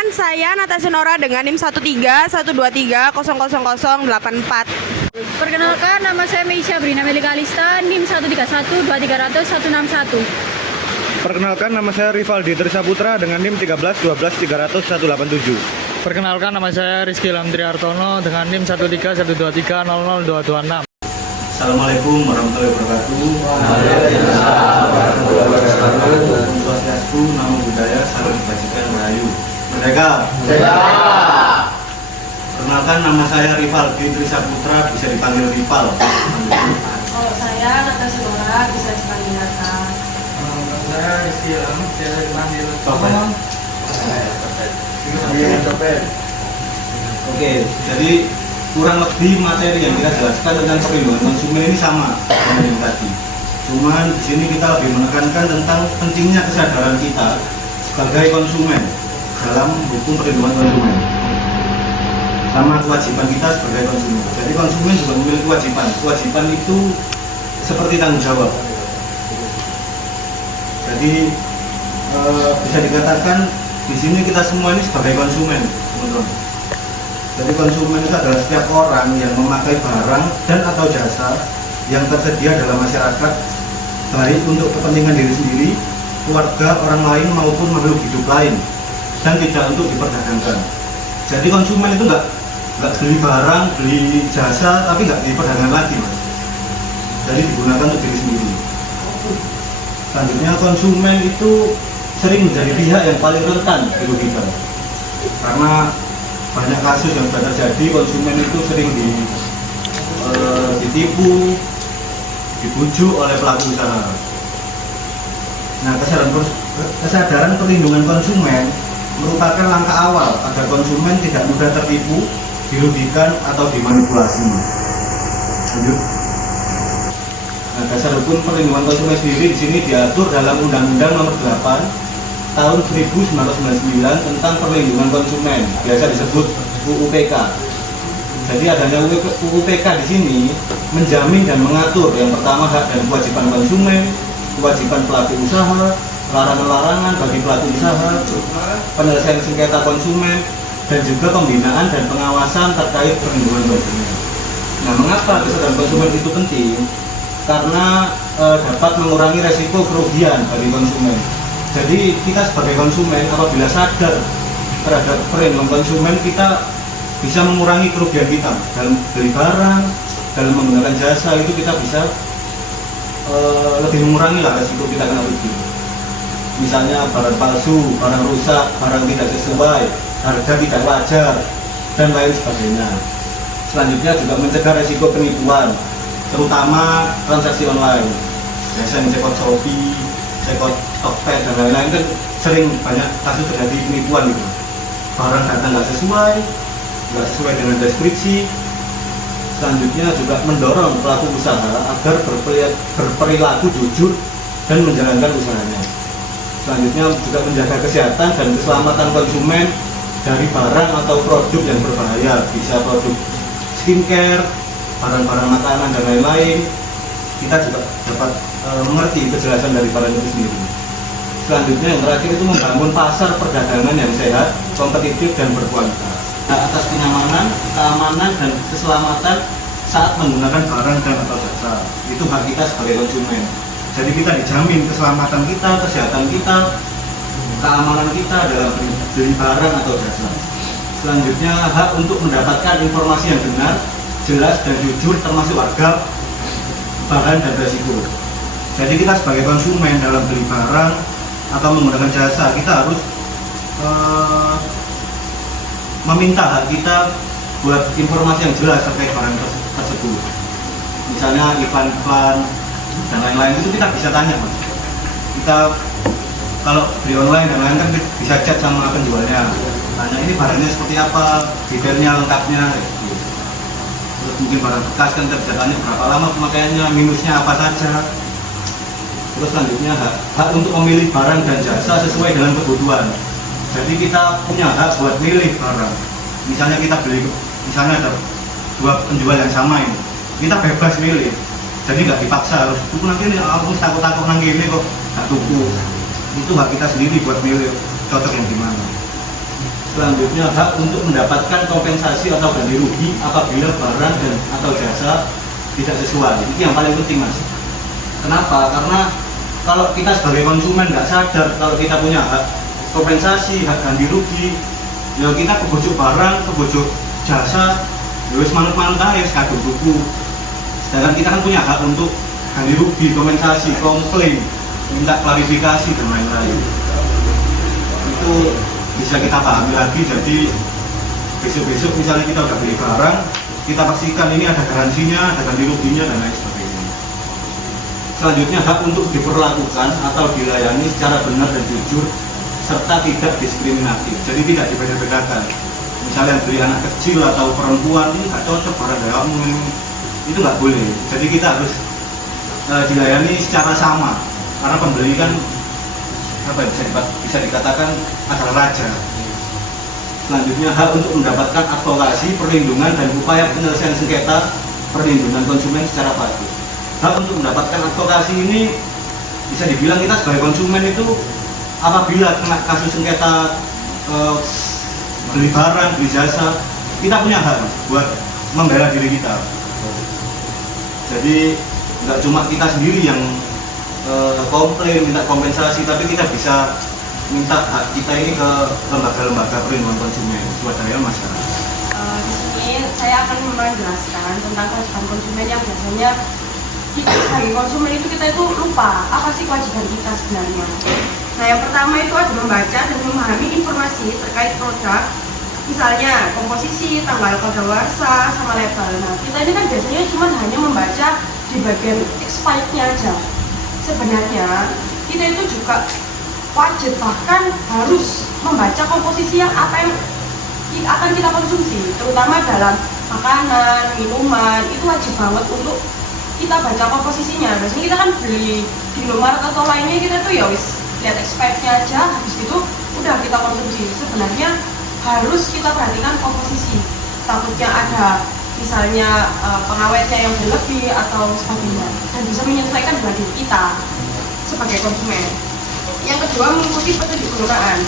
Perkenalkan, saya Natasha Nora dengan NIM 13123000084. Perkenalkan, nama saya Meisha Brina Melika Alista, NIM 13123000161. Perkenalkan, nama saya Rivaldi Trisaputra dengan NIM 13123000187. Perkenalkan, nama saya Rizky Lamdri Artono dengan NIM 13123000226. Assalamualaikum warahmatullahi wabarakatuh. Waalaikumsalam. Swastiastu, namo buddhaya, salam kebajikan, rahayu. Merdeka. Perkenalkan, nama saya Rivaldi Trisaputra, bisa dipanggil Rival. Kalau saya Natasha Nora, bisa dipanggil Nata. Saya Rizky Lamdri, bisa dipanggil Topet. Oke, jadi kurang lebih materi yang kita jelaskan tentang perlindungan konsumen ini sama dengan yang tadi. Cuman di sini kita lebih menekankan tentang pentingnya kesadaran kita sebagai konsumen dalam hukum perlindungan konsumen, sama kewajiban kita sebagai konsumen. Jadi konsumen juga memiliki kewajiban. Kewajiban itu seperti tanggung jawab. Jadi bisa dikatakan di sini kita semua ini sebagai konsumen, teman-teman. Jadi konsumen itu adalah setiap orang yang memakai barang dan atau jasa yang tersedia dalam masyarakat, baik untuk kepentingan diri sendiri, keluarga, orang lain maupun makhluk hidup lain, dan tidak untuk diperdagangkan. Jadi konsumen itu nggak beli barang, beli jasa, tapi nggak diperdagangkan lagi, mas. Jadi digunakan untuk diri sendiri. Selanjutnya, konsumen itu sering menjadi pihak yang paling rentan dirugikan, karena banyak kasus yang sudah terjadi. Konsumen itu sering ditipu, dibujuk oleh pelaku usaha. Nah, kesadaran perlindungan konsumen merupakan langkah awal agar konsumen tidak mudah tertipu, dirugikan, atau dimanipulasi. Lanjut. Nah, dasar hukum perlindungan konsumen sendiri di sini diatur dalam Undang-Undang Nomor 8 Tahun 1999 tentang perlindungan konsumen, biasa disebut UUPK. Jadi adanya UUPK di sini menjamin dan mengatur yang pertama hak dan kewajiban konsumen, kewajiban pelaku usaha, larangan-larangan bagi pelaku usaha, penyelesaian sengketa konsumen, dan juga pembinaan dan pengawasan terkait perlindungan konsumen. Nah, mengapa kesadaran konsumen itu penting? Karena dapat mengurangi resiko kerugian bagi konsumen. Jadi kita sebagai konsumen apabila sadar terhadap perlindungan konsumen, kita bisa mengurangi kerugian kita dalam beli barang, dalam menggunakan jasa. Itu kita bisa lebih mengurangi lah resiko kita kena rugi. Misalnya barang palsu, barang rusak, barang tidak sesuai, harga tidak wajar, dan lain sebagainya. Selanjutnya juga mencegah resiko penipuan, terutama transaksi online. Biasanya cekot Shopee, cekot Tokped, dan lain-lain kan sering banyak kasus terjadi penipuan gitu. Barang datang nggak sesuai dengan deskripsi. Selanjutnya juga mendorong pelaku usaha agar berperilaku jujur dan menjalankan usahanya. Selanjutnya juga menjaga kesehatan dan keselamatan konsumen dari barang atau produk yang berbahaya, bisa produk skincare, barang-barang makanan, dan lain-lain. Kita juga dapat mengerti kejelasan dari barang itu sendiri. Selanjutnya yang terakhir itu membangun pasar perdagangan yang sehat, kompetitif, dan berkualitas. Nah, atas kenyamanan, keamanan, dan keselamatan saat menggunakan barang dan atau jasa, itu hak kita sebagai konsumen. Jadi kita dijamin keselamatan kita, kesehatan kita, keamanan kita dalam beli barang atau jasa. Selanjutnya hak untuk mendapatkan informasi yang benar, jelas, dan jujur, termasuk harga, bahan, dan resiko. Jadi kita sebagai konsumen dalam beli barang atau menggunakan jasa, kita harus meminta hak kita buat informasi yang jelas terkait barang tersebut. Misalnya iklan-iklan dan lain-lain itu kita bisa tanya, Mas. Kita kalau beli online dan lain kan bisa chat sama penjualnya, tanya ini barangnya seperti apa, detailnya, lengkapnya gitu. Terus mungkin barang bekas kan kita bisa tanya berapa lama pemakaiannya, minusnya apa saja. Terus selanjutnya hak untuk memilih barang dan jasa sesuai dengan kebutuhan. Jadi kita punya hak buat milih barang. Misalnya kita beli, misalnya ada dua penjual yang sama ini, kita bebas milih. Jadi nggak dipaksa harus tuku nanti ini, aku takut nang ini kok nggak tuku. Itu hak kita sendiri buat milih cocok yang gimana. Selanjutnya, hak untuk mendapatkan kompensasi atau ganti rugi apabila barang dan atau jasa tidak sesuai. Ini yang paling penting, Mas. Kenapa? Karena kalau kita sebagai konsumen nggak sadar kalau kita punya hak kompensasi, hak ganti rugi, ya kita kebujuk barang, kebujuk jasa, terus manut-manut aja, kadung tuku. Sedangkan kita kan punya hak untuk ganti rugi, kompensasi, komplain, minta klarifikasi dan lain-lain. Itu bisa kita pahami lagi. Jadi besok-besok misalnya kita udah beli barang, kita pastikan ini ada garansinya, ada ganti ruginya dan lain sebagainya. Selanjutnya, hak untuk diperlakukan atau dilayani secara benar dan jujur serta tidak diskriminatif. Jadi tidak dibeda-bedakan. Misalnya beli anak kecil atau perempuan ini nggak cocok barang kamu, itu nggak boleh. Jadi kita harus dilayani secara sama. Karena pembeli kan bisa dikatakan adalah raja. Selanjutnya, hak untuk mendapatkan advokasi, perlindungan dan upaya penyelesaian sengketa perlindungan konsumen secara patuh. Hak untuk mendapatkan advokasi ini bisa dibilang kita sebagai konsumen itu apabila kena kasus sengketa beli barang, beli jasa, kita punya hak buat membela diri kita. Jadi nggak cuma kita sendiri yang komplain, minta kompensasi, tapi kita bisa minta hak kita ini ke lembaga-lembaga perlindungan konsumen, swadaya masyarakat. Di sini saya akan menjelaskan tentang kewajiban konsumen yang biasanya kita sebagai konsumen kita itu lupa apa sih kewajiban kita sebenarnya. Nah, yang pertama itu adalah membaca dan memahami informasi terkait produk, misalnya komposisi, tanggal kadaluarsa, sama label. Nah, kita ini kan biasanya cuma hanya membaca di bagian expirednya aja. Sebenarnya kita itu juga wajib, bahkan harus membaca komposisi yang apa yang akan kita konsumsi, terutama dalam makanan, minuman. Itu wajib banget untuk kita baca komposisinya. Biasanya kita kan beli di Indomaret atau lainnya, kita tuh ya wis lihat expirednya aja, habis itu udah kita konsumsi. Sebenarnya harus kita perhatikan komposisi, takutnya ada misalnya pengawetnya yang berlebih atau sebagainya, dan bisa menyesuaikan dengan diri kita sebagai konsumen. Yang kedua, mengikuti petunjuk penggunaan,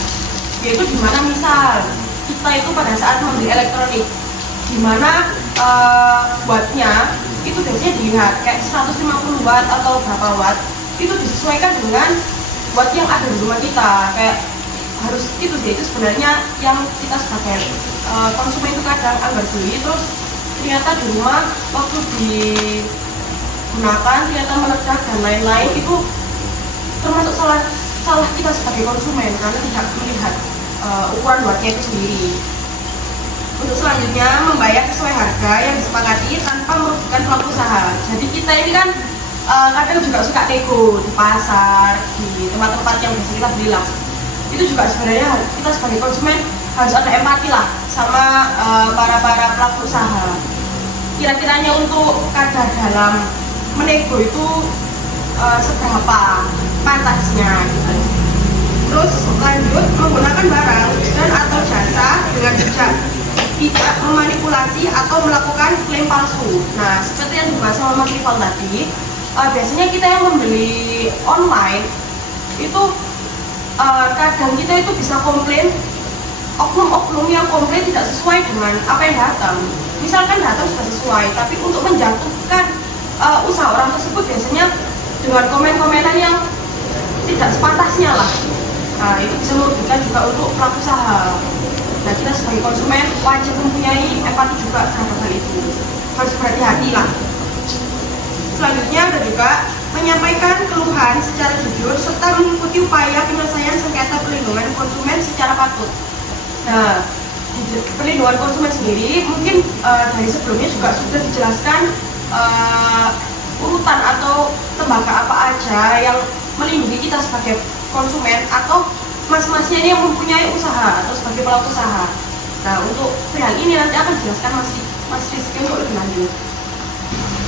yaitu dimana misal kita itu pada saat membeli elektronik, dimana wattnya itu biasanya dilihat kayak 150 watt atau berapa watt, itu disesuaikan dengan watt yang ada di rumah kita. Kayak harus itu sih, itu sebenarnya yang kita sebagai konsumen itu kadang anggar beli, terus ternyata di rumah waktu digunakan ternyata meledak dan lain-lain. Itu termasuk salah kita sebagai konsumen karena tidak melihat ukuran wattnya itu sendiri. Untuk selanjutnya, membayar sesuai harga yang disepakati tanpa merugikan pelaku usaha. Jadi kita ini kan kadang juga suka nego di pasar, di tempat-tempat yang biasa kita beli lah. Itu juga sebenarnya kita sebagai konsumen harus ada empati lah sama para pelaku usaha. Kira-kiranya untuk kadar dalam menego itu seberapa pantasnya gitu. Terus lanjut, menggunakan barang dan atau jasa dengan bijak, tidak memanipulasi atau melakukan klaim palsu. Nah, seperti yang dibahas sama Mas Rival tadi, biasanya kita yang membeli online itu kadang kita itu bisa komplain, oknum-oknum yang komplain tidak sesuai dengan apa yang datang. Misalkan datang sudah sesuai, tapi untuk menjatuhkan usaha orang tersebut biasanya dengan komen-komenan yang tidak sepantasnya lah. Nah, itu bisa merugikan juga untuk pelaku usaha. Nah, kita sebagai konsumen wajib mempunyai empati juga terhadap hal itu. Harus berhati-hati lah. Selanjutnya ada juga menyampaikan keluhan secara jujur serta mengikuti upaya penyelesaian sengketa perlindungan konsumen secara patut. Nah, di perlindungan konsumen sendiri mungkin dari sebelumnya juga sudah dijelaskan urutan atau lembaga apa aja yang melindungi kita sebagai konsumen atau mas-masnya ini yang mempunyai usaha atau sebagai pelaku usaha. Nah, untuk hal ini nanti akan dijelaskan Mas Rizky untuk lebih lanjut.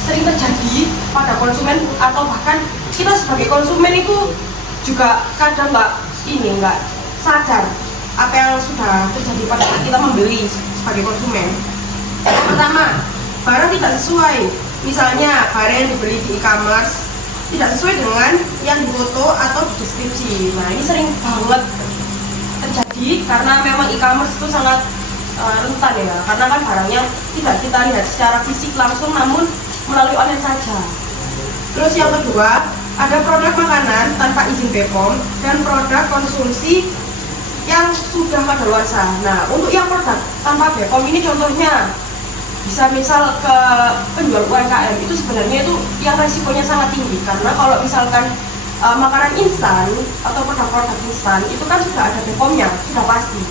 Sering terjadi pada konsumen atau bahkan kita sebagai konsumen itu juga kadang nggak sadar apa yang sudah terjadi pada saat kita membeli sebagai konsumen. Pertama, barang tidak sesuai. Misalnya barang yang dibeli di e-commerce tidak sesuai dengan yang difoto atau di deskripsi. Nah, ini sering banget terjadi karena memang e-commerce itu sangat rentan ya, karena kan barangnya tidak kita lihat secara fisik langsung, namun melalui online saja. Terus yang kedua, ada produk makanan tanpa izin BPOM dan produk konsumsi yang sudah kadaluarsa. Nah, untuk yang produk tanpa BPOM ini contohnya bisa misal ke penjual UMKM, itu sebenarnya itu yang resikonya sangat tinggi, karena kalau misalkan makanan instan atau produk-produk instan itu kan sudah ada BPOM-nya, sudah pasti.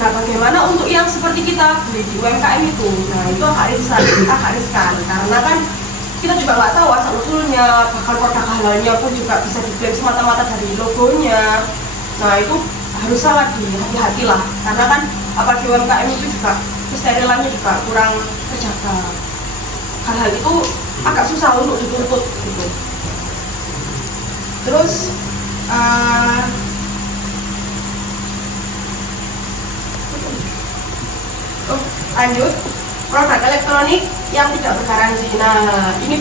Nah, bagaimana untuk yang seperti kita beli di UMKM itu? Nah, itu agak riskan karena kan kita juga nggak tahu asal usulnya, bahkan produk halalnya pun juga bisa diklaim semata-mata dari logonya. Nah, itu harus sangat hati-hati lah, karena kan apalagi UMKM itu juga kesterilannya juga kurang terjaga. Hal-hal itu agak susah untuk dituntut gitu. Terus lanjut, produk elektronik yang tidak bergaransi. Nah, ini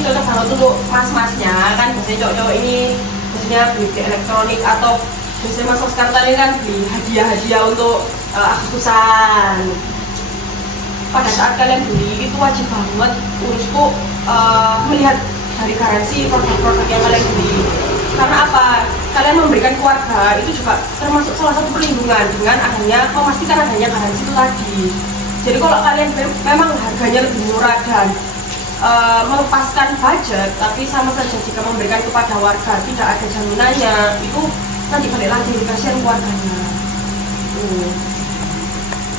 cocok banget untuk mas-masnya kan, biasanya cowok-cowok ini biasanya beli elektronik, atau biasanya mas sekarang ini kan beli hadiah-hadiah untuk Agustusan. Pada saat kalian beli itu wajib banget untuk melihat dari garansi produk-produk yang kalian beli. Karena apa? Kalian memberikan keluarga itu juga termasuk salah satu perlindungan dengan adanya memastikan adanya garansi itu tadi. Jadi kalau kalian memang harganya lebih murah dan melepaskan budget, tapi sama saja jika memberikan kepada warga tidak ada jaminannya, itu nanti balik lagi kasihan keluarganya.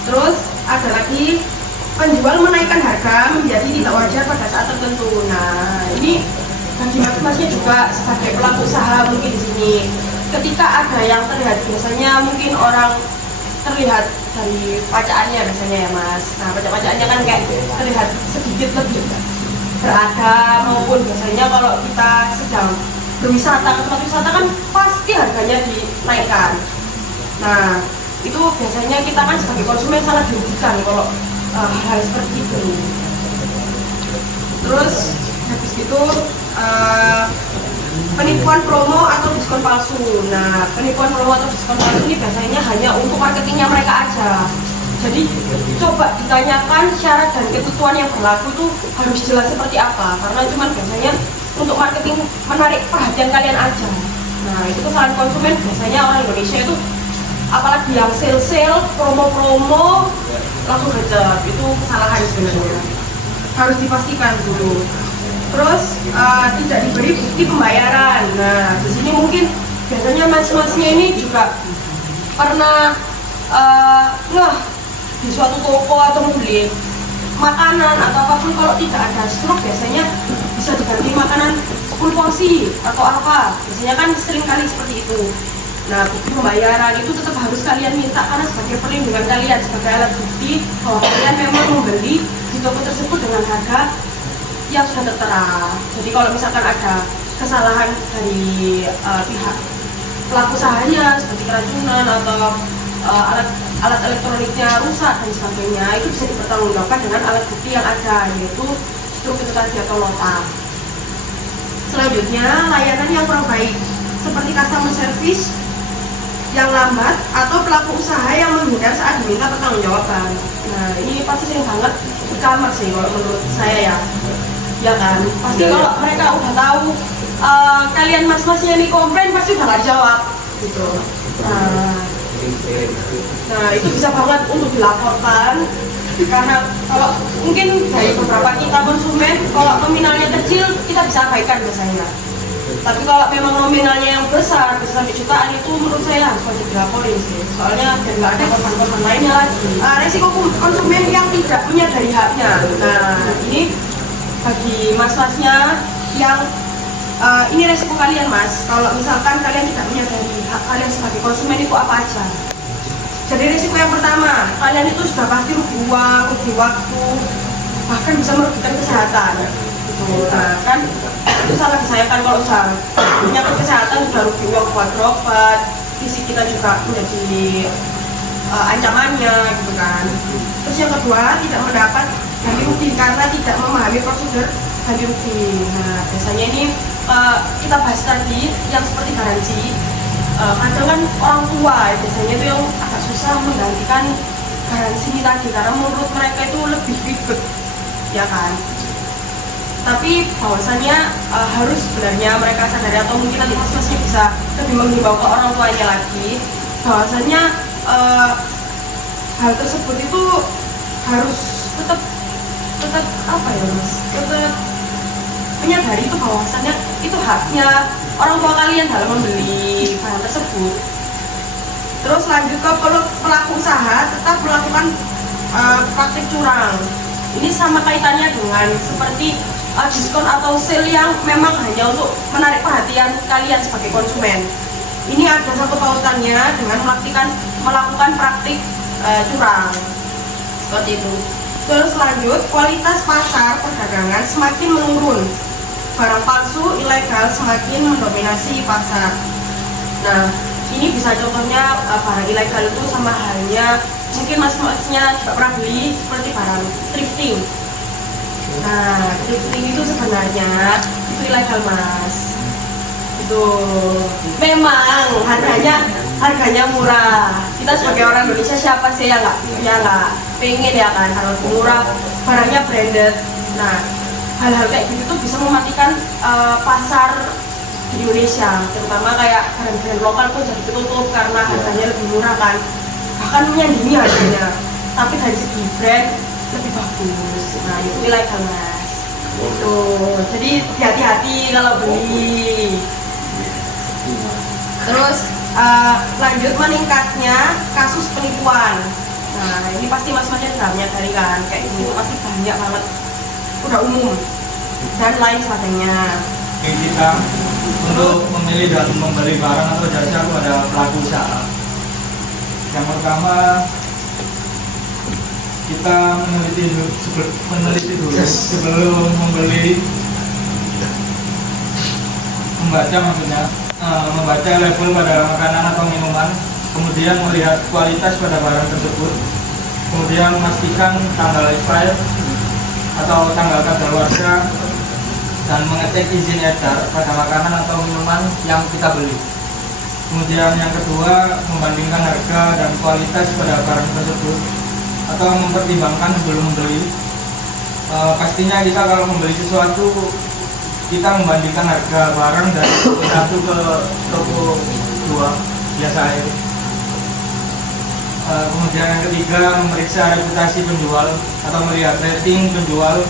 Terus ada lagi, penjual menaikkan harga menjadi tidak wajar pada saat tertentu. Nah, ini bagi mas-masnya juga sebagai pelaku usaha mungkin di sini, ketika ada yang terlihat, biasanya mungkin orang terlihat dari pacaannya biasanya ya mas. Nah, pajak-pajakannya kan kayak terlihat sedikit lebih berada, maupun biasanya kalau kita sedang berwisata ke tempat wisata kan pasti harganya dinaikkan. Nah, itu biasanya kita kan sebagai konsumen sangat dirugikan kalau hal seperti itu. Terus habis itu penipuan promo atau diskon palsu. Nah, penipuan promo atau diskon palsu ini biasanya hanya untuk marketingnya mereka aja. Jadi coba ditanyakan syarat dan ketentuan yang berlaku itu harus jelas seperti apa, karena cuma biasanya untuk marketing menarik perhatian kalian aja. Nah, itu kesalahan konsumen biasanya orang Indonesia itu, apalagi yang sale-sale, promo-promo langsung aja, itu kesalahan sebenarnya. Harus dipastikan dulu. Terus tidak diberi bukti pembayaran. Nah, di sini mungkin biasanya mas-masnya ini juga pernah di suatu toko atau membeli makanan atau apapun, kalau tidak ada stok biasanya bisa diganti makanan 10 porsi atau apa. Biasanya kan sering kali seperti itu. Nah, bukti pembayaran itu tetap harus kalian minta, karena sebagai perlindungan kalian, sebagai alat bukti bahwa kalian memang membeli di toko tersebut dengan harga yang sudah tertera. Jadi kalau misalkan ada kesalahan dari pihak pelaku usahanya seperti keracunan atau alat elektroniknya rusak dan sebagainya, itu bisa dipertanggungjawabkan dengan alat bukti yang ada, yaitu struk itu tadi atau nota. Selanjutnya, layanan yang kurang baik seperti customer service yang lambat atau pelaku usaha yang menghindar saat diminta pertanggungjawaban. Nah, ini pasti sering banget di kamar sih kalau menurut saya ya. Ya kan, pasti kalau mereka udah tahu kalian mas-masnya ini komplain, pasti udah gak jawab gitu. Nah, itu bisa banget untuk dilaporkan, karena kalau mungkin dari beberapa kita konsumen, kalau nominalnya kecil kita bisa abaikan biasanya. Tapi kalau memang nominalnya yang besar, bisa sampai jutaan, itu menurut saya harus wajib dilaporin sih. Soalnya biar nggak ada korban-korban lainnya lagi. Resiko konsumen yang tidak punya dari haknya. Nah, ini bagi mas-masnya yang ini resiko kalian mas, kalau misalkan kalian tidak punya dari hak kalian sebagai konsumen itu apa aja. Jadi resiko yang pertama, kalian itu sudah pasti rugi uang, rugi waktu, bahkan bisa merugikan kesehatan gitu. Nah, kan itu sangat disayangkan kalau sudah menyangkut kesehatan, sudah rugi uang buat berobat, fisik kita juga menjadi ancamannya gitu kan. Terus yang kedua, tidak mendapat ganti rugi karena tidak memahami prosedur ganti rugi. Nah, biasanya ini kita bahas tadi yang seperti garansi. kadang kan orang tua biasanya itu yang agak susah menggantikan garansi ini tadi karena menurut mereka itu lebih ribet, ya kan. Tapi bahwasannya harus sebenarnya mereka sadari, atau mungkin nanti mas-masnya bisa lebih menghimbau ke orang tuanya lagi, bahwasannya hal tersebut itu harus tetap apa ya mas, tetap menyadari itu bahwasannya itu haknya orang tua kalian dalam membeli barang tersebut. Terus lanjut ke pelaku usaha tetap melakukan praktik curang. Ini sama kaitannya dengan seperti diskon atau sale yang memang hanya untuk menarik perhatian kalian sebagai konsumen. Ini ada satu pautannya dengan melakukan praktik curang seperti itu. Terus lanjut, kualitas pasar perdagangan semakin menurun. Barang palsu, ilegal semakin mendominasi pasar. Nah, ini bisa contohnya barang ilegal itu sama halnya mungkin mas-masnya juga pernah beli seperti barang thrifting. Nah, thrifting itu sebenarnya itu ilegal mas. Itu memang harganya murah. Kita sebagai orang Indonesia siapa sih yang nggak pengen ya kan, kalau murah, barangnya branded. Nah, hal-hal kayak gitu tuh bisa mematikan pasar di Indonesia, terutama kayak brand-brand lokal pun jadi tutup karena harganya lebih murah kan, bahkan menyandingi harganya, tapi dari segi brand lebih bagus. Nah, itu ilegal mas. Itu jadi hati-hati kalau beli. Terus lanjut, meningkatnya kasus penipuan. Nah, ini pasti mas-masnya sudah menyadari kan, kayak ini pasti banyak banget, udah umum dan lain sebagainya. Kita untuk memilih dan membeli barang atau jasa kepada pelaku usaha, yang pertama kita meneliti dulu sebelum membeli, membaca label pada makanan atau minuman, kemudian melihat kualitas pada barang tersebut, kemudian memastikan tanggal expired atau tanggal kadaluarsa, dan mengetik izin edar pada makanan atau minuman yang kita beli. Kemudian yang kedua, membandingkan harga dan kualitas pada barang tersebut atau mempertimbangkan sebelum membeli. Pastinya kita kalau membeli sesuatu, kita membandingkan harga barang dari toko satu ke toko dua biasa aja. Kemudian yang ketiga, memeriksa reputasi penjual atau melihat rating penjual,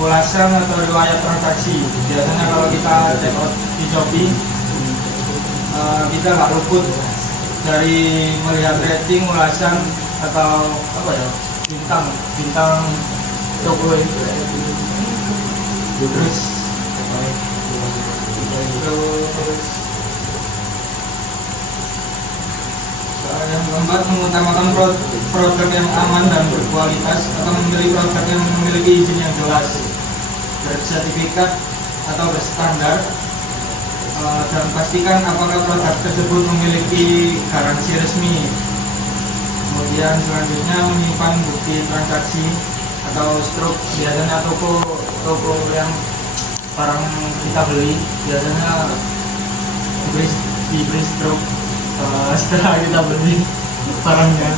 ulasan atau riwayat transaksi. Biasanya kalau kita check out di Shopee, kita nggak luput dari melihat rating, ulasan atau apa ya, bintang toko itu. Terus yang keempat, mengutamakan produk yang aman dan berkualitas atau memilih produk yang memiliki izin yang jelas, bersertifikat atau berstandar, dan pastikan apakah produk tersebut memiliki garansi resmi. Kemudian selanjutnya, menyimpan bukti transaksi atau struk. Biasanya toko yang barang kita beli biasanya diberi struk setelah kita beli barangnya.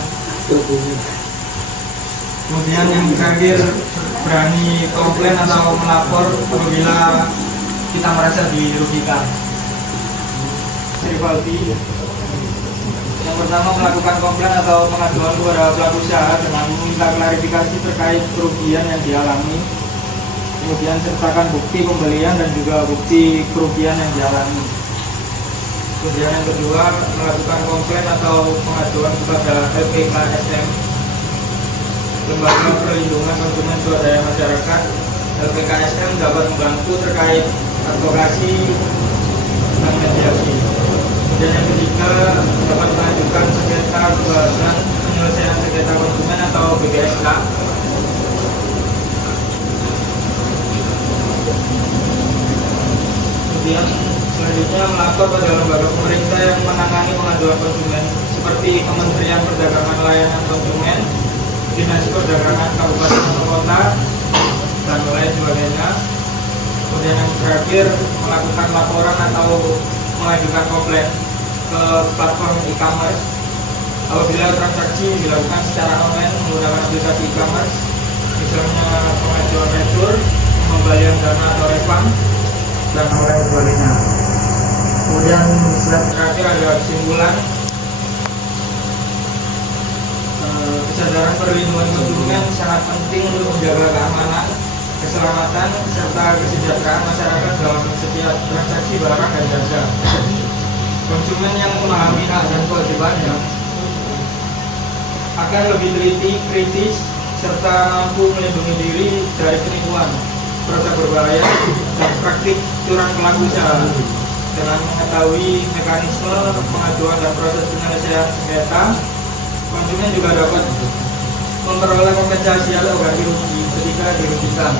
Kemudian yang terakhir, berani komplain atau melapor apabila kita merasa dirugikan. Rivaldi. Yang pertama, melakukan komplain atau pengaduan kepada pelaku usaha dengan meminta klarifikasi terkait kerugian yang dialami. Kemudian sertakan bukti pembelian dan juga bukti kerugian yang dialami. Kemudian yang kedua, melakukan komplain atau pengaduan kepada LPKSM, Lembaga Perlindungan Konsumen Swadaya Masyarakat. LPKSM dapat membantu terkait advokasi dan mediasi. Kemudian yang ketiga, dapat mengajukan sengketa pembahasan penyelesaian sengketa konsumen atau BPSK. Kemudian selanjutnya, melapor pada lembaga pemerintah yang menangani pengaduan konsumen seperti Kementerian Perdagangan Layanan Konsumen, Dinas Perdagangan Kabupaten atau Kota, dan lain sebagainya. Kemudian yang terakhir, melakukan laporan atau mengajukan komplain ke platform e-commerce. Apabila transaksi dilakukan secara online menggunakan aplikasi e-commerce, misalnya pengajuan retur, pengembalian dana atau refund, dan lain sebagainya. Kemudian slide terakhir ada kesimpulan. Kesadaran perlindungan konsumen sangat penting untuk menjaga keamanan, keselamatan, serta kesejahteraan masyarakat dalam setiap transaksi barang dan jasa. Konsumen yang memahami hak dan kewajibannya akan lebih teliti, kritis, serta mampu melindungi diri dari penipuan, produk berbahaya, dan praktik curang pelaku usaha. Dengan mengetahui mekanisme pengaduan dan proses penyelesaian sengketa, konsumen juga dapat memperoleh kompensasi atau ganti rugi ketika dirugikan.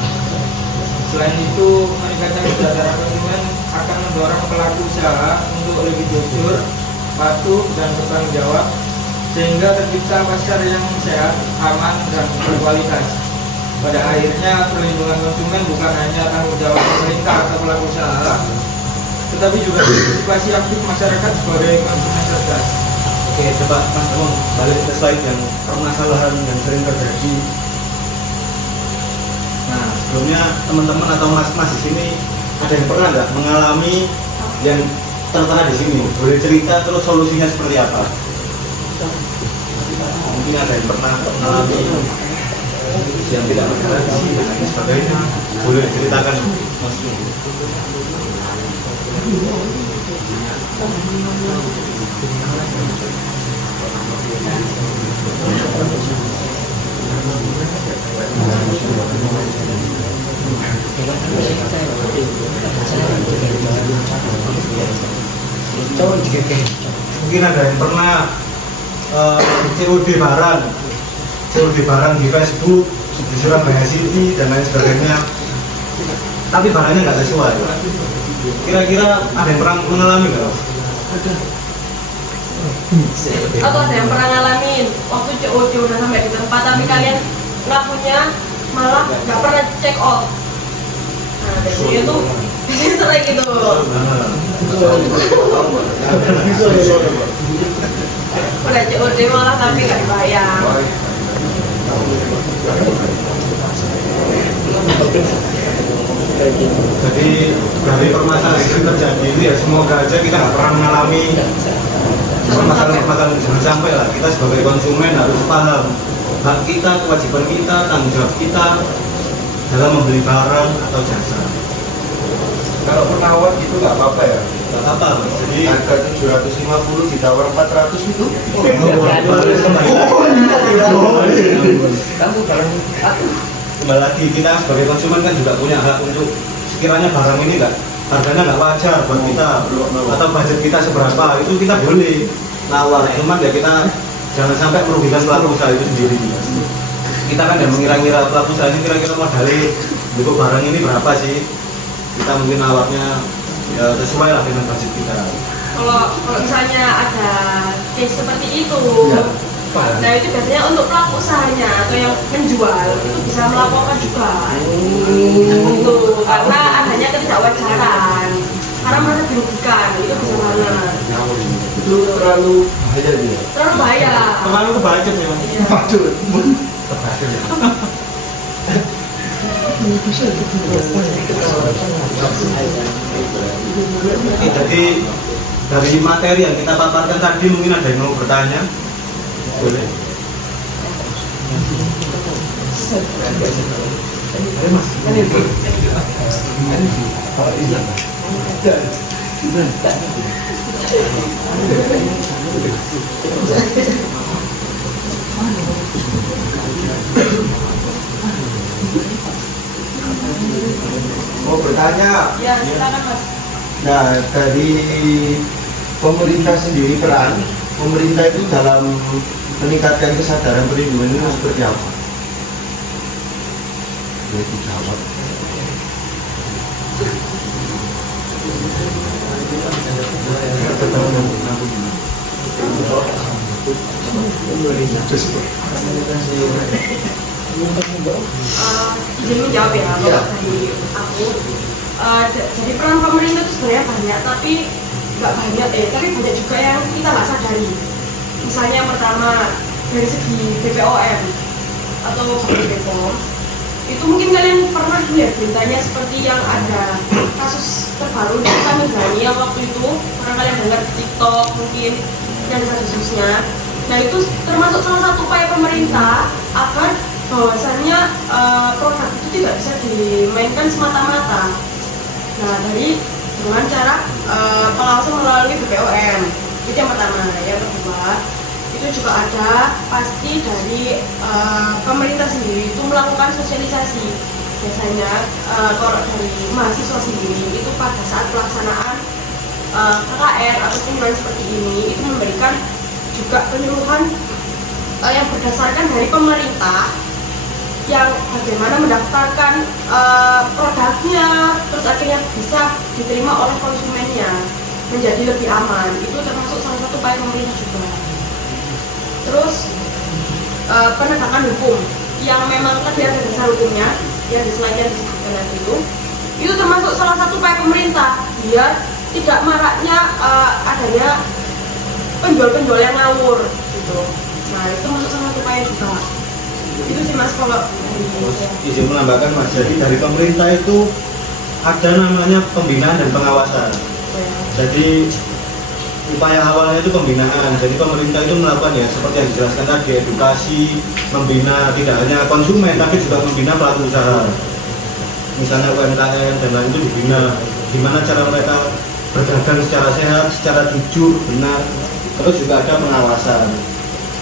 Selain itu, meningkatkan kesadaran konsumen akan mendorong pelaku usaha untuk lebih jujur, patuh, dan bertanggung jawab, sehingga tercipta pasar yang sehat, aman, dan berkualitas. Pada akhirnya, perlindungan konsumen bukan hanya tanggung jawab pemerintah atau pelaku usaha, tetapi juga partisipasi aktif masyarakat sebagai konsumen cerdas. Oke, coba Mas Among balik ke slide yang permasalahan yang sering terjadi. Nah, sebelumnya teman-teman atau mas-mas di sini ada yang pernah nggak mengalami yang tertera di sini? Boleh cerita terus solusinya seperti apa? Mungkin ada yang pernah mengalami yang tidak bergaransi dan lain sebagainya. Boleh ceritakan, Mas. Mungkin ada yang pernah COD barang di Facebook, di Surabaya City dan lain sebagainya, tapi barangnya nggak sesuai. Kira-kira ada yang pernah mengalami nggak? Atau ada yang pernah ngalamin waktu COD udah sampai di tempat tapi kalian ngakunya malah nggak pernah check out. Nah biasanya tuh biasanya sering gitu. Udah COD malah tapi nggak dibayar. Jadi dari permasalahan yang terjadi ini ya semoga aja kita nggak pernah mengalami permasalahan jangan sampai lah. Kita sebagai konsumen harus paham hak kita, kewajiban kita, tanggung jawab kita dalam membeli barang atau jasa. Kalau penawar itu nggak apa-apa ya? Nggak apa-apa, Mas. Jadi Harga 750 ditawar 400 itu? kamu kembali lagi kita sebagai konsumen kan juga punya hak untuk sekiranya barang ini harganya nggak wajar buat kita atau budget kita seberapa itu kita boleh nawar, cuman ya kita jangan sampai merugikan pelaku usaha itu sendiri. Kita kan yang mengira-ngira pelaku usaha ini kira-kira modalnya untuk barang ini berapa sih, kita mungkin nawarnya ya sesuai lah dengan budget kita. Kalau misalnya ada case seperti itu, Ya. nah itu biasanya untuk pelaku usahanya atau yang menjual itu bisa melaporkan juga, gitu, karena adanya ketidakwajaran, karena merasa dirugikan, itu bisa banget. Itu terlalu bahaya dia. Terlalu bahaya. Terlalu kebacet ya, Mas. Iya. Waduh. Oke, jadi dari materi yang kita paparkan tadi mungkin ada yang mau bertanya, boleh. Mau bertanya? Ya, silakan Mas. Nah, dari pemerintah sendiri pemerintah itu dalam meningkatkan kesadaran perlindungan itu seperti apa? Boleh dijawab. Izin menjawab ya, kalau dari aku. Jadi peran pemerintah itu sebenarnya banyak, tapi nggak banyak tapi banyak juga yang kita nggak sadari. Misalnya yang pertama dari segi BPOM atau BPOM itu mungkin kalian pernah lihat beritanya seperti yang ada kasus terbaru di Tamizani yang waktu itu pernah kalian dengar di TikTok mungkin dan seterusnya. Nah itu termasuk salah satu upaya pemerintah agar bahwasannya produk itu tidak bisa dimainkan semata-mata. Nah dengan cara pengawasan melalui BPOM itu yang pertama. Yang kedua itu juga ada pasti dari pemerintah sendiri itu melakukan sosialisasi. Biasanya kalau dari mahasiswa sendiri itu pada saat pelaksanaan KKR atau kunjungan seperti ini itu memberikan juga penyuluhan yang berdasarkan dari pemerintah yang bagaimana mendaftarkan produknya, terus akhirnya bisa diterima oleh konsumennya menjadi lebih aman. Itu termasuk salah satu upaya pemerintah juga. Terus penegakan hukum yang memang tadi ada dasar hukumnya yang di slide-nya disebutkan tadi itu termasuk salah satu upaya pemerintah biar tidak maraknya adanya penjual-penjual yang ngawur gitu. Nah itu masuk salah satu upaya juga. Itu sih Mas kalau izin menambahkan Mas, jadi dari pemerintah itu ada namanya pembinaan dan pengawasan. Jadi upaya awalnya itu pembinaan, jadi pemerintah itu melakukan ya seperti yang dijelaskan tadi, edukasi, membina tidak hanya konsumen tapi juga membina pelaku usaha, misalnya UMKM dan lain itu dibina, gimana cara mereka berdagang secara sehat, secara jujur, benar. Terus juga ada pengawasan.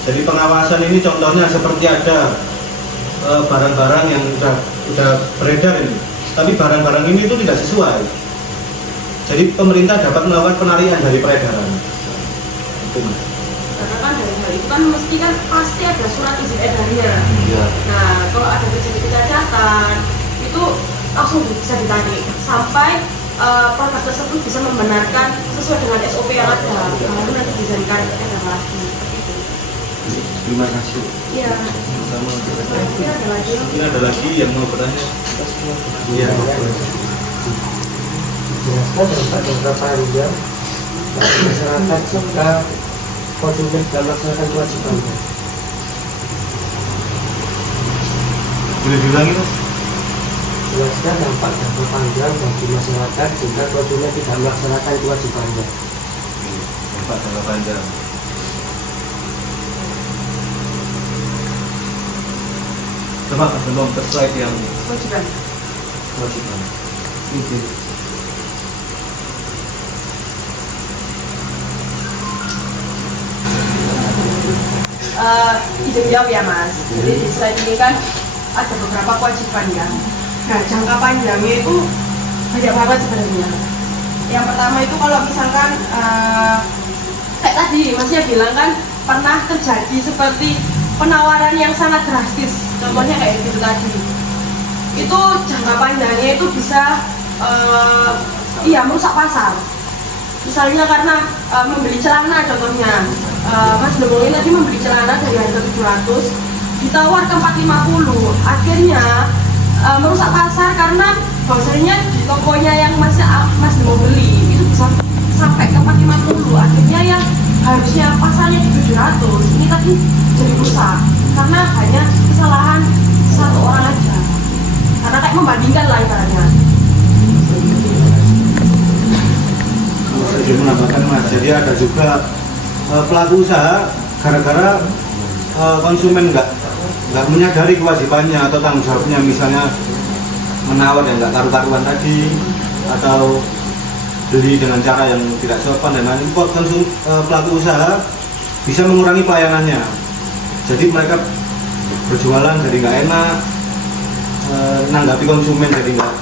Jadi pengawasan ini contohnya seperti ada barang-barang yang udah beredar ini, tapi barang-barang ini itu tidak sesuai. Jadi pemerintah dapat melakukan penarikan dari peredaran. Itu Mas. Karena kan dari hal itu kan mesti kan pasti ada surat izin edarnya. Ya. Nah kalau ada terjadi kejahatan itu langsung bisa ditarik sampai produk tersebut bisa membenarkan sesuai dengan SOP yang ada. Baru nanti bisa dikatakan lagi. Terima kasih. Iya. Sama. Ini ada lagi. Ini ada lagi yang mau bertanya? Iya. Jelaskan dapat beberapa harian masyarakat serta konsumen dalam melaksanakan kewajibannya. Boleh diulangi Mas? Jelaskan dampak jangka panjang bagi masyarakat jika konsumen tidak melaksanakan kewajibannya. Dampak jangka panjang. Coba sebelum ke slide yang Kewajiban. kewajiban. Itu. Izin jawab ya Mas. Jadi di slide ini kan ada beberapa kewajiban ya. Nah jangka panjangnya itu banyak banget sebenarnya. Yang pertama itu kalau misalkan kayak tadi Masnya bilang kan pernah terjadi seperti penawaran yang sangat drastis. Contohnya kayak gitu tadi. Itu jangka panjangnya itu bisa merusak pasar. Misalnya karena membeli celana contohnya. Mas Demongin tadi membeli celana dari harga 700 ditawar ke 450, akhirnya merusak pasar karena bahwasanya di tokonya yang Mas Demong beli itu bisa sampai ke 450, akhirnya yang harusnya pasarnya di 700 ini tadi jadi rusak karena hanya kesalahan satu orang aja, karena kayak membandingkan lah ibaratnya. Saya menambahkan Mas, jadi ada juga pelaku usaha gara-gara konsumen nggak menyadari kewajibannya atau tanggung jawabnya, misalnya menawar yang nggak karu-karuan tadi atau beli dengan cara yang tidak sopan dan lain-lain. Pelaku usaha bisa mengurangi pelayanannya, jadi mereka berjualan jadi nggak enak, nanggapi konsumen jadi nggak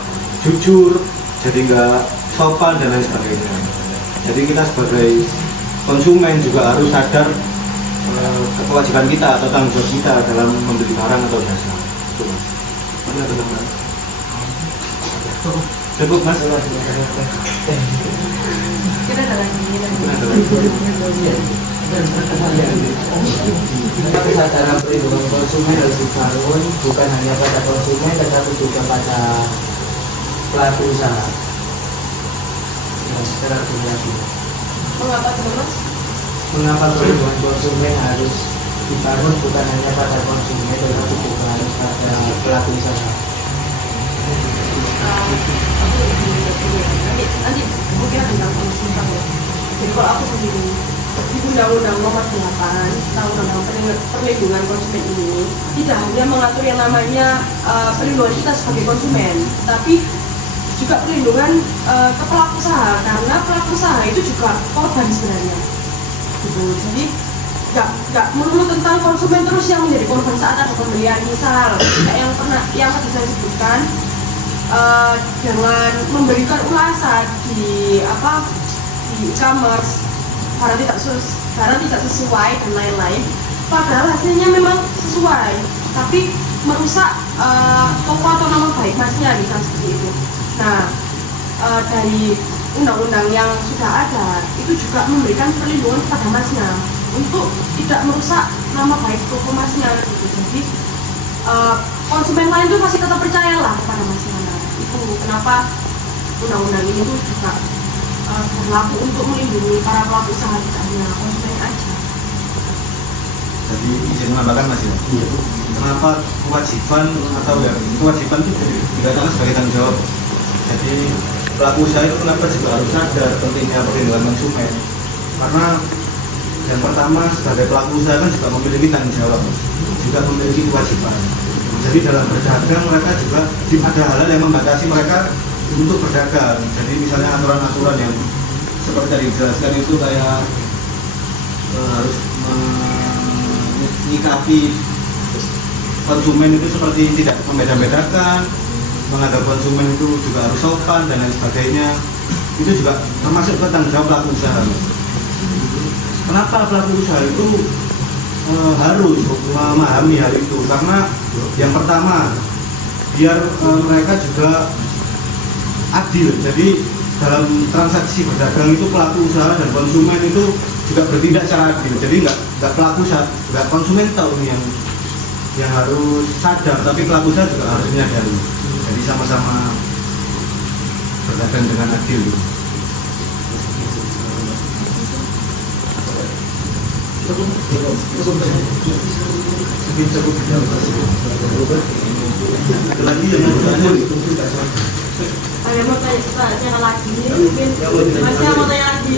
jujur, jadi nggak sopan dan lain sebagainya. Jadi kita sebagai konsumen juga harus sadar kewajiban kita atau tanggung jawab kita dalam membeli barang atau jasa. Cukup Mas? Kita ada lagi. Kesadaran perlindungan konsumen harus dibangun bukan hanya pada konsumen tetapi juga pada pelaku usaha. Secara lagi. Mengapa tuh Mas? Mengapa perlindungan konsumen harus dibangun bukan hanya pada konsumen tetapi juga harus pada pelaku usaha? Nanti mungkin tentang konsumen ya. Jadi kalau aku sendiri di Undang-Undang Nomor 8 Tahun Perlindungan Konsumen ini tidak hanya mengatur yang namanya perlindungan kita sebagai konsumen, tapi juga perlindungan ke pelaku usaha, karena pelaku usaha itu juga korban sebenarnya. Gitu. Jadi nggak melulu tentang konsumen terus yang menjadi korban saat ada pembelian. Misal kayak yang tadi saya sebutkan, dengan memberikan ulasan di e-commerce barang tidak sesuai dan lain-lain, padahal hasilnya memang sesuai tapi merusak toko atau nama baik Masnya, bisa seperti itu. Nah, dari undang-undang yang sudah ada itu juga memberikan perlindungan kepada Masnya untuk tidak merusak nama baik toko Masnya gitu. Jadi konsumen lain tuh masih tetap percayalah kepada Masnya. Itu kenapa undang-undang ini tuh juga berlaku untuk melindungi para pelaku usaha, tidak hanya konsumen aja. Jadi izin menambahkan Mas ya. Kenapa kewajiban itu dikatakan sebagai tanggung jawab? Jadi pelaku usaha itu kenapa juga harus sadar pentingnya perlindungan konsumen? Karena yang pertama sebagai pelaku usaha kan juga memiliki tanggung jawab, juga memiliki kewajiban. Jadi dalam berdagang mereka juga ada hal-hal yang membatasi mereka untuk berdagang. Jadi misalnya aturan-aturan yang seperti tadi dijelaskan itu kayak harus menyikapi konsumen itu seperti tidak membeda-bedakan, menganggap konsumen itu juga harus sopan dan lain sebagainya. Itu juga termasuk ke tanggung jawab pelaku usaha. Kenapa pelaku usaha itu harus memahami hal itu? Karena yang pertama biar mereka juga adil. Jadi dalam transaksi berdagang itu pelaku usaha dan konsumen itu juga bertindak secara adil. Jadi nggak pelaku usaha, nggak konsumen tahu yang harus sadar, tapi pelaku usaha juga harus menyadari. Jadi sama-sama berdagang dengan adil. Lagi yang bertanya. Saya mau tanya lagi, mungkin Masnya mau tanya lagi.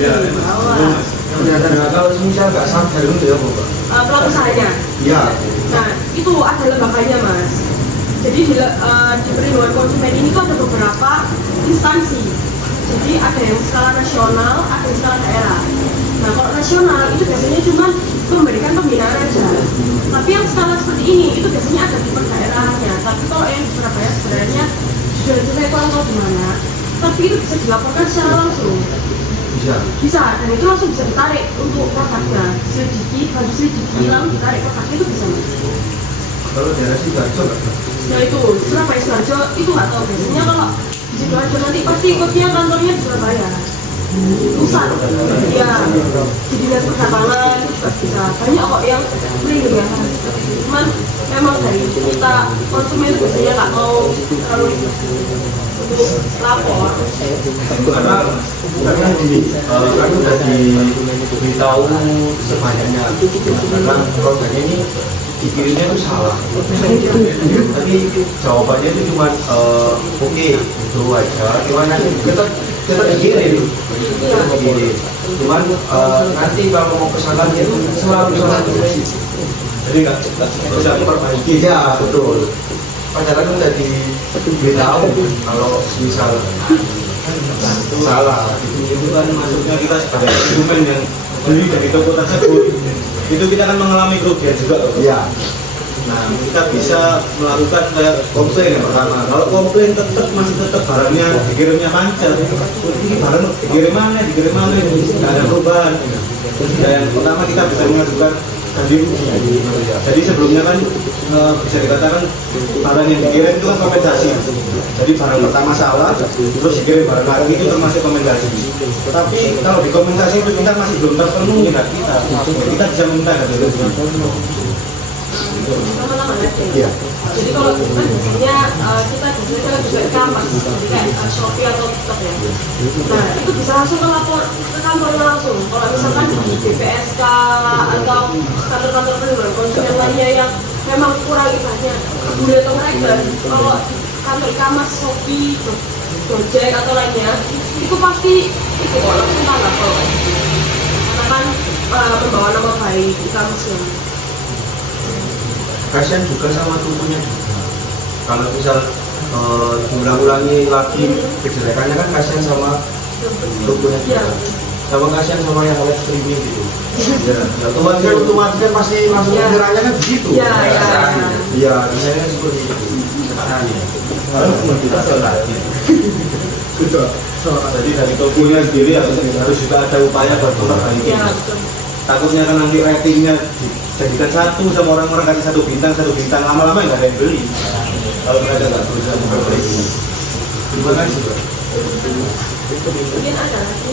Kalau misal nggak sadar itu ya Bapak? Pelaku usahanya. Iya. Nah, itu ada lembaganya Mas. Jadi di perlindungan konsumen ini tuh ada beberapa instansi. Jadi ada yang skala nasional, ada yang skala daerah. Nah, kalau nasional itu biasanya cuma memberikan pembinaan aja. Tapi yang skala seperti ini itu biasanya ada di perdaerahannya. Tapi kalau yang di Surabaya sebenarnya jujur aja saya kurang tahu gimana. Tapi itu bisa dilaporkan secara langsung. Bisa, dan itu langsung bisa ditarik untuk produknya. Bagi selidiki lalu ditarik produknya itu bisa. Kalau daerah Sidoarjo nggak? Nah itu Surabaya Sidoarjo itu nggak tahu. Biasanya kalau di Sidoarjo nanti pasti ikutnya kantornya di Surabaya. Pusat, ya di dinas perdagangan juga bisa. Banyak kok yang melindungi ya. Cuman memang dari kita konsumen itu biasanya nggak mau terlalu untuk lapor. Karena gini, kan udah diberitahu sebanyaknya. Karena produknya ini dikirimnya itu salah. Tadi jawabannya itu cuma oke, itu aja. Gimana kita dikirim, cuman nanti kalau mau kesalahan itu selalu salah. Jadi nggak bisa diperbaiki. Ya betul. Padahal kan udah diberitahu kalau misal salah. Itu kan masuknya kita sebagai konsumen yang beli dari toko tersebut, itu kita akan mengalami kerugian juga. Iya. Nah, kita bisa melakukan kayak komplain yang pertama. Kalau komplain masih tetap barangnya dikirimnya panjang, ini barang dikirim mana, nggak ada perubahan. Dan yang pertama kita bisa mengajukan ganti rugi. Jadi sebelumnya kan bisa dikatakan barang yang dikirim itu kan kompensasi. Jadi barang pertama salah, terus dikirim barang lagi itu termasuk kompensasi. Tetapi kalau di kompensasi itu kita masih belum terpenuhi hak kita bisa minta ganti rugi. teman-teman aja. Jadi kalau kan biasanya kita biasanya juga e-commerce, jadi kayak Shopee atau TikTok ya. Nah itu bisa langsung ke kantornya langsung. Kalau misalkan di BPSK atau kantor-kantor perlindungan konsumen lainnya yang memang kurang ibaratnya peduli atau mereka, kalau kantor e-commerce Shopee, Gojek atau lainnya itu pasti itu kok langsung kalah kalau kayak gitu. Karena kan membawa nama baik e-commerce-nya. Kasihan juga sama tubuhnya. Kalau misal diulang-ulangi lagi kejelekannya kan kasihan sama tubuhnya juga. Sama kasihan sama yang live streaming gitu. Ya, otomatis kan pasti langsung menyerangnya kan begitu. Iya, misalnya seperti itu. Jadi dari tokonya sendiri harus juga ada upaya buat memperbaiki. Takutnya kan nanti ratingnya dijadikan satu sama orang-orang kasih satu bintang lama-lama nggak ada yang beli kalau mereka nggak berusaha memperbaiki. Terima kasih Pak. Mungkin ada lagi.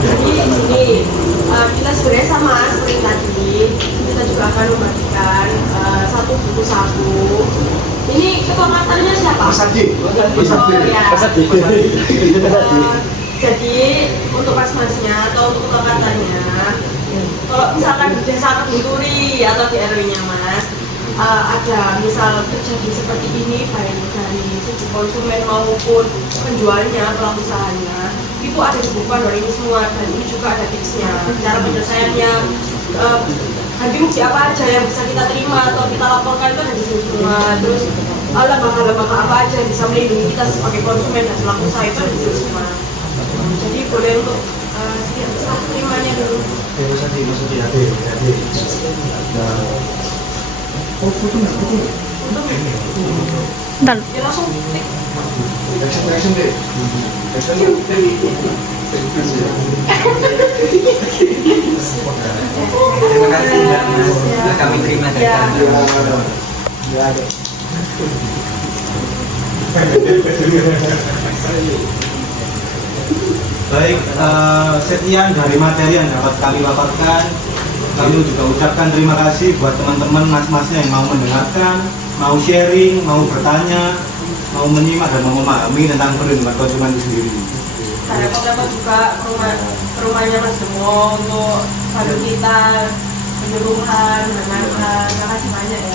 Jadi ini kita sebenarnya sama seperti tadi, kita juga akan membagikan satu buku saku. Ini ketua kantornya siapa? Mas Adi. Jadi untuk mas-masnya atau untuk ketua kantornya, kalau misalkan di desa Keduri atau di RW-nya Mas, ada misal terjadi seperti ini baik dari segi konsumen maupun penjualnya, pelaku usahanya, itu ada di buku Pandora ini semua, dan ini juga ada tipsnya cara penyelesaiannya. Ganti rugi apa aja yang bisa kita terima atau kita laporkan itu ada di sini semua. Terus lembaga-lembaga apa aja yang bisa melindungi kita sebagai konsumen dan pelaku usaha itu ada di sini semua. Jadi boleh untuk setiap bisa terimanya dulu. Dan Ya langsung tik. Terima kasih Mbak Mas. Kami terima dari kami. Baik, sekian dari materi yang dapat kami paparkan. Kami juga ucapkan terima kasih buat teman-teman mas-masnya yang mau mendengarkan, mau sharing, mau bertanya, mau menyimak dan mau memahami tentang perlindungan konsumen itu sendiri. Repot-repot juga ke rumahnya Mas Gemo untuk bantu kita penyuluhan, mendengarkan. Terima kasih banyak ya.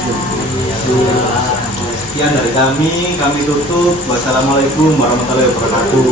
Sekian dari kami tutup. Wassalamualaikum warahmatullahi wabarakatuh.